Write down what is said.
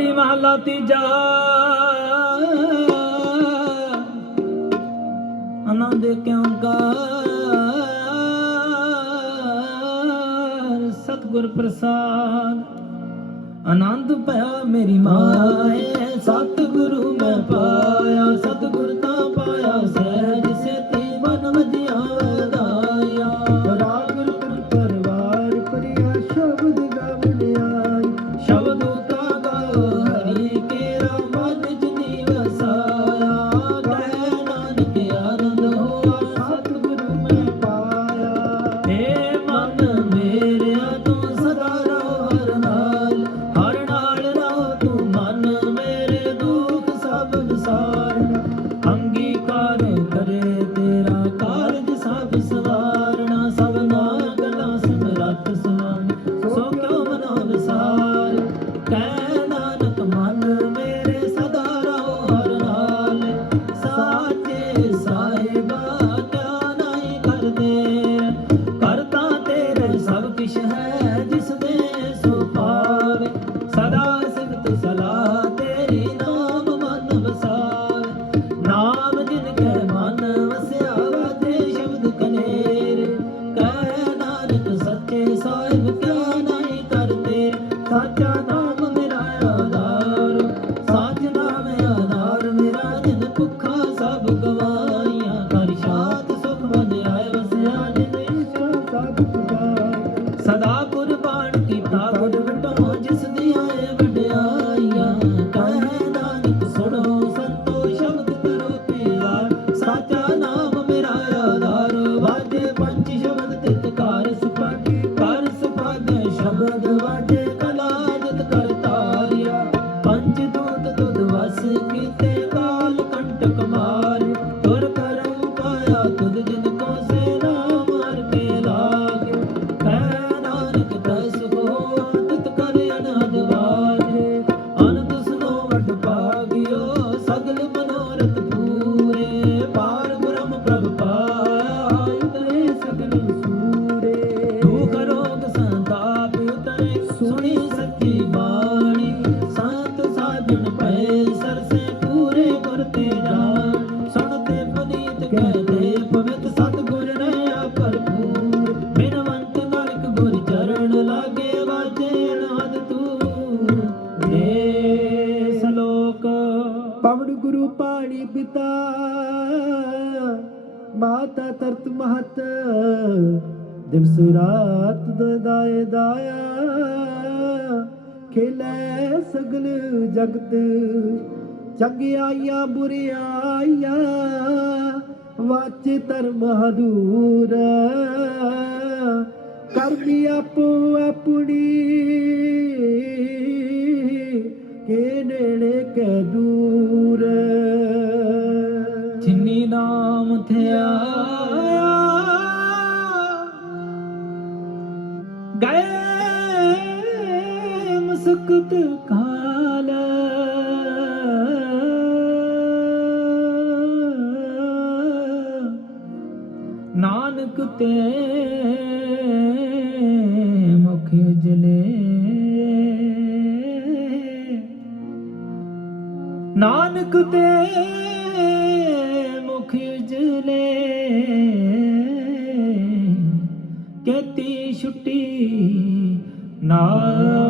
ਕਵਾਲੀ ਮਹਲਾ ਤੀਜਾ। ਆਨੰਦ ਕਿਉਂ ਕਰ ਸਤਿਗੁਰ ਪ੍ਰਸਾਦ। ਆਨੰਦ ਭਇਆ ਮੇਰੀ ਮਾਏ। ਸਤਿਗੁਰੂ ਮੈਂ ਪਾਇਆ। ਸਤਿਗੁਰ ਸਾਚੇ ਸਦਾ ਕੁਰਬਾਨ ਕੀਤਾ ਗੁਰ ਵਟੋ ਜਿਸ ਦੀਆਂ ਏ ਵਡਿਆਈਆਂ ਕਹਿ ਨਾਨਕ ਸੁਣੋ, ਸੰਤੋ ਸ਼ਬਦ ਕਰੋ ਪਿਆਰ ਸਾਚਾ ਨਾਮ ਮੇਰਾ ਆਧਾਰ, ਵਾਜੇ ਪੰਜ ਸ਼ਬਦ ਤਿਤ ਕਾਰ ਸੁਪਾਗੀ ਕਰ ਸੁਪਾਗੇ ਸ਼ਬਦ ਵਾਜੇ ਸਾਜਣ ਸਰਸੇ ਪੂਰੇ ਕਰਤੇ ਜਾਣ। ਸੁਣਤੇ ਪਨੀਤ ਕਹਤੇ ਪਵਿੱਤ ਸਤਿਗੁਰ ਰਹਿਆ ਭਰਪੂਰ। ਬਿਨਵੰਤ ਨਾਨਕ ਗੁਰ ਚਰਨ ਲਾਗੇ ਵਾਜੇ ਨਾਦ ਤੂੰ ਦੇ ਸਲੋਕ ਪਵਨ ਗੁਰੂ ਪਾਣੀ ਪਿਤਾ, ਮਾਤਾ ਤਰਤ ਮਹਤ, ਦਿਵਸ ਰਾਤ ਦਦਾਏ ਦਾਇਆ। ਖੇਲੇ ਸਗਲ ਜਗਤ ਚੰਗਿਆਈਆਂ ਬੁਰਿਆਈਆਂ ਵਾਚੇ ਧਰਮ ਹਦੂਰ ਕਰਮੀ ਆਪੋ ਆਪਣੀ ਗਏ ਮਸਕਤ ਕਾਲ ਨਾਨਕ ਤੇ ਮੁਖ ਜਲੇ ਨਾਨਕ ਤੇ ਮੁਖ ਉਜਲੇ ਕੇਤੀ ਛੁੱਟੀ ਨਾ